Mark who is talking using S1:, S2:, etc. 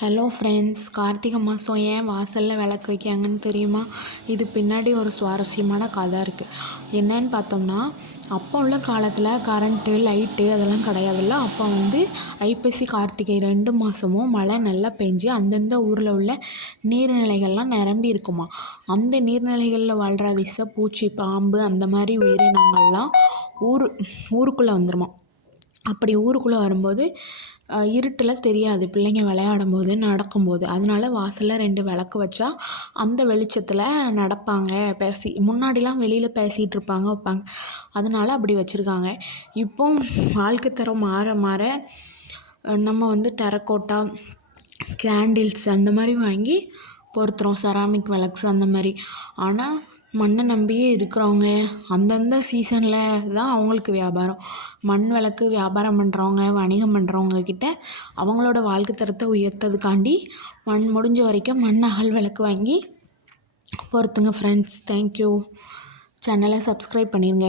S1: Hello friends Karthigai மாதம் ஏன் வாசலில் விளக்கு வைக்காங்கன்னு தெரியுமா? இது பின்னாடி ஒரு சுவாரஸ்யமான கதை இருக்குது என்னன்னு பார்த்தோம்னா அப்போ உள்ள காலத்தில் கரண்ட்டு லைட்டு அதெல்லாம் கிடையாதுல்ல? அப்போ வந்து ஐப்பசி கார்த்திகை ரெண்டு மாதமும் மழை நல்லா பெஞ்சு அந்தந்த ஊரில் உள்ள நீர்நிலைகள்லாம் நிரம்பி இருக்குமா? அந்த நீர்நிலைகளில் வாழ்கிற விச பூச்சி பாம்பு அந்த மாதிரி உயிரினங்கள்லாம் ஊர் ஊருக்குள்ளே வந்துருமா? அப்படி ஊருக்குள்ளே வரும்போது இருட்டில் தெரியாது. பிள்ளைங்க விளையாடும் போது நடக்கும்போது. அதனால வாசலில் ரெண்டு விளக்கு வச்சா அந்த வெளிச்சத்தில் நடப்பாங்க. பேசி முன்னாடிலாம் வெளியில் பேசிகிட்டு இருப்பாங்க வைப்பாங்க. அதனால அப்படி வச்சுருக்காங்க. இப்போ வாழ்க்கை தரம் மாற மாற நம்ம வந்து டெரக்கோட்டா கேண்டில்ஸ் அந்த மாதிரி வாங்கி பொருத்துகிறோம் செராமிக் விளக்ஸ் அந்த மாதிரி. ஆனால் மண்ணை நம்பியே இருக்கிறவங்க அந்தந்த சீசனில் தான் அவங்களுக்கு வியாபாரம். மண் விளக்கு வியாபாரம் பண்ணுறவங்க வணிகம் பண்ணுறவங்க கிட்ட அவங்களோட வாழ்க்கை தரத்தை உயர்த்ததுக்காண்டி மண் முடிஞ்ச வரைக்கும் மண் அகல் விளக்கு வாங்கி பொறுத்துங்க ஃப்ரெண்ட்ஸ் தேங்க்யூ சேனலை சப்ஸ்கிரைப் பண்ணிடுங்க